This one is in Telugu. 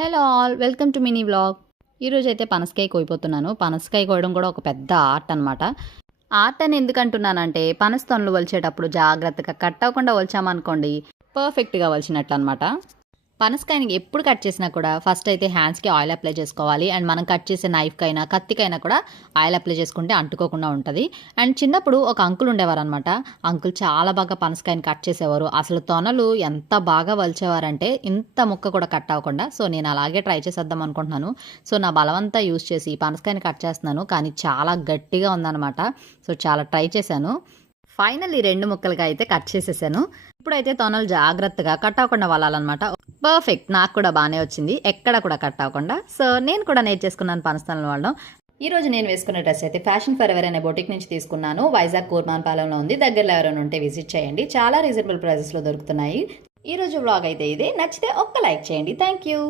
Hello all, welcome to mini vlog. ఈరోజు అయితే పనసకాయ కోయిపోతున్నాను. పనసకాయ కోయడం కూడా ఒక పెద్ద ఆర్ట్ అనమాట. ఆర్ట్ అని ఎందుకు అంటున్నానంటే, పనస తొనలు వలిచేటప్పుడు జాగ్రత్తగా కట్ అవ్వకుండా వలిచామనుకోండి, పర్ఫెక్ట్గా వలిచినట్లు అనమాట. పనసకాయని ఎప్పుడు కట్ చేసినా కూడా ఫస్ట్ అయితే హ్యాండ్స్కి ఆయిల్ అప్లై చేసుకోవాలి. అండ్ మనం కట్ చేసే నైఫ్కైనా కత్తికైనా కూడా ఆయిల్ అప్లై చేసుకుంటే అంటుకోకుండా ఉంటుంది. అండ్ చిన్నప్పుడు ఒక అంకుల్ ఉండేవారు అనమాట. అంకుల్ చాలా బాగా పనసకాయని కట్ చేసేవారు. అసలు తొనలు ఎంత బాగా వలిచేవారంటే ఇంత ముక్క కూడా కట్ అవ్వకుండా. సో నేను అలాగే ట్రై చేసేద్దాం అనుకుంటున్నాను. సో నా బలవంతా యూస్ చేసి పనసకాయని కట్ చేస్తున్నాను. కానీ చాలా గట్టిగా ఉందన్నమాట. సో చాలా ట్రై చేశాను. ఫైనల్లీ 2 ముక్కలుగా అయితే కట్ చేసేసాను. ఇప్పుడైతే తొనలు జాగ్రత్తగా కట్ అవ్వకుండా వలాలన్నమాట. పర్ఫెక్ట్, నాకు కూడా బాగానే వచ్చింది, ఎక్కడ కూడా కట్ అవ్వకుండా. సో నేను కూడా నేర్చేసుకున్నాను పనసతొనలు వాడడం. ఈ రోజు నేను వేసుకున్న డ్రెస్ అయితే ఫ్యాషన్ ఫర్ ఎవర్ అనే బొటిక్ నుంచి తీసుకున్నాను. వైజాగ్ కూర్మాన్పాలెంలో ఉంది. దగ్గరలో ఎవరైనా ఉంటే విజిట్ చేయండి. చాలా రీజనబుల్ ప్రైజెస్లో దొరుకుతున్నాయి. ఈ రోజు వ్లాగ్ అయితే ఇదే. నచ్చితే ఒక్క లైక్ చేయండి. Thank you.